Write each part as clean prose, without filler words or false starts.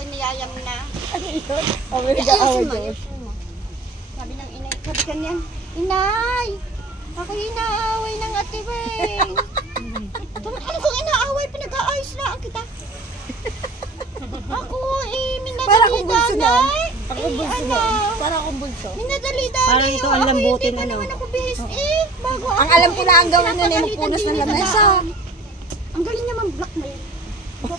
ako niyayam na. Ano yun? Oh, may nag-aaway doon. Sabi ng inay, sabi kanyan, Inay! Ako inaaway ng Ate Weng. Ano kung inaaway? Pinag-aayos na kita. Ako Para akong bulso na. Para akong bulso. Minadali-dali. Parang ikaw ang lambutin Hindi pa naman ako bihis bago Ang alam ko na ang gawin nun ay magpunas ng lamesa. Ang galing naman blackmail. Pag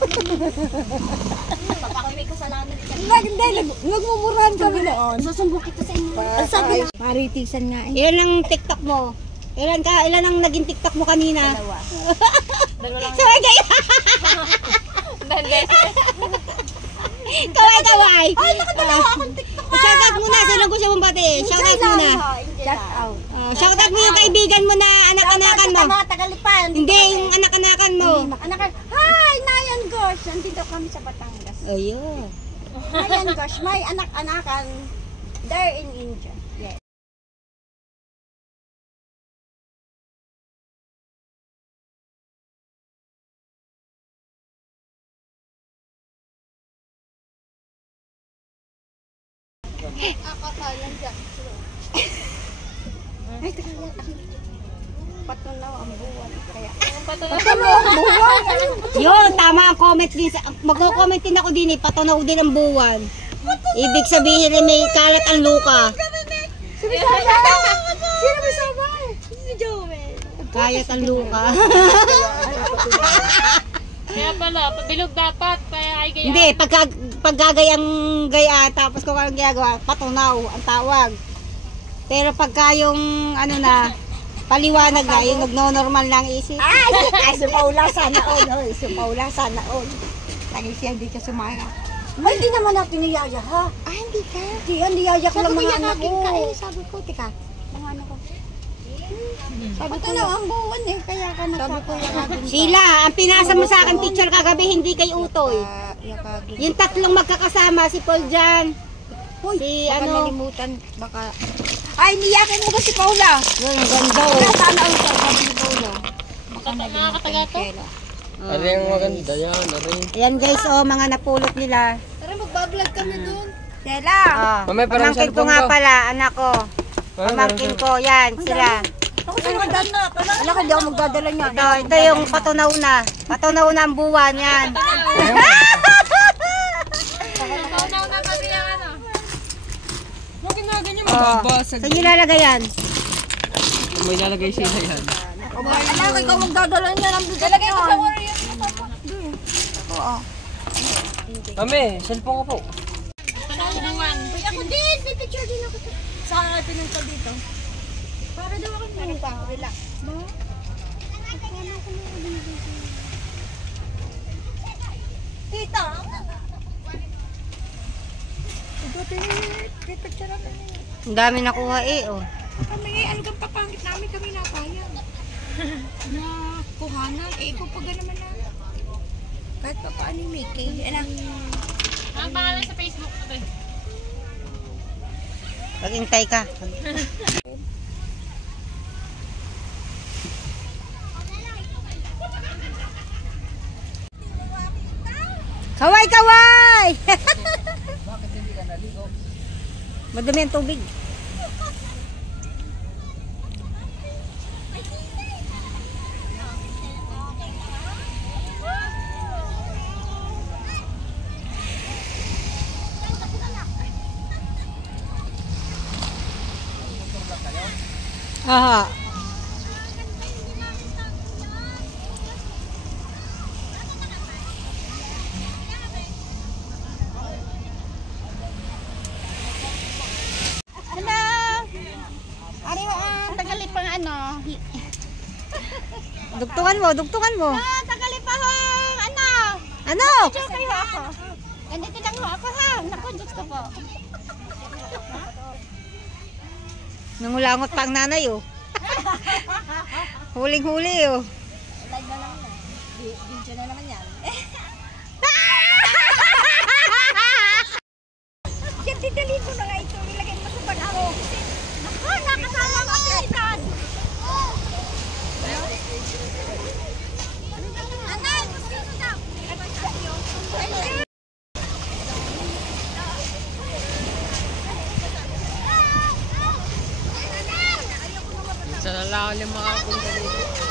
ako may kasalanan dito. Hindi, nagmumurahan kami noon. Susumbong kita sa inyo. Ang sabi na, maritisan nga eh. Ilan ang TikTok mo? Ilan ang naging TikTok mo kanina? Dalawa lang. Sabay kayo! Kaway! Ay, nakadalawa akong TikTok. Shoutout muna, sino gusto mong pati? Shoutout muna. Shout out. Shoutout mo yung kaibigan mo na anak-anakan mo. Mga Tagalipan. Hindi, yung anak-anakan mo. Hi, Nayan Gosh. Nandito kami sa Batangas. Ayun. Nayan Gosh, may anak-anakan there in India. Yes. Ay, teka lang. Patunaw ang buwan. Kaya, Patunaw ang buwan. Yun, tama ang comment din. Magko-comment din ako din eh. Patunaw din ang buwan. Ibig sabihin rin may kalat ang luka. Sino may sabay? si Joel. Kayat ang luka. Kaya pala, pabilog dapat, kaya ay gaya. Hindi, pagkagayang gaya, tapos kung anong ginagawa, patunaw ang tawag. Pero pagka yung ano na, paliwanag na, yung nagno-normal lang isip. Ay, si Paula sana all. Si Paula sana all. Lagi siya hindi ka sumaya. Ay, hindi naman natin niyaya ha. Ah, hindi ka. Hindi, niyaya ko lang mga anak ko. Sabi ko, tika. Mga ano ko. Sabi ko Patunaw ang buwan eh. Kaya ka nagkakayagin. Sheila, ang pinasa mo sa akin picture kagabi, hindi kay Utoy. Yung tatlong magkakasama, si Paul Jan. Si Baka ano, nalimutan. Baka... Ay, niyakin mo ba si Paula? yun, ganda. Sana all ka, sabi ni Paula. Nakakataga to. Ari ang maganda yan, ari. Ayan guys, oh, mga napulot nila. Tara, magbablog kami doon. Stella! Mamaya parang Pamangkin ko cellphone nga ko. pala, anak ko. Pamangkin ko, yan, sila. Ako sa'yo magdadala. Alam ka, di ako magdadala niya. Ito yung patunaw na. Patunaw na ang buwan, yan. Kaunaw na pati yung ano. Huwag ginaganyan mo. Mababasag. Saan nyo lalagay yan? May lalagay siya yan. Alam ka, ikaw magdadala niya. Ang bigat niya. Oo. Mami, cellphone ko po. Panungan. Ako din, may picture din ako. Saan ka pinunta dito? Para daw ako ano pa, relax. Tita! Pipicture natin. Ang dami nakuha eh, oh. Kami ngayon, ano kang papangit namin kami napayang. Na kuhanan. Eh, ikaw pag naman na. Kahit pa paano yung Mickey. Ano? Ang pangalan sa Facebook ko eh. Pag-intay ka. Kaway, kaway! Bakit hindi ka naligo? Madumi ang tubig. Aha. Hello! Ari mo ang Tagalipang ano? Dugtungan mo. Ah, Tagalipang ano? Ano? Diyo kayo ako. Ganito lang ho ako ha. Naku, Diyos ko po. Nangulangot pa ang nanay, oh. Huling-huli, oh. Live na naman yan. Video na naman yan. Yan, didalhin mo na nga ito. Ilagay mo sa pag-aro. Naku, nakasama mo kaitan. Anay, gusto daw. Wala ko lang makapunta dito.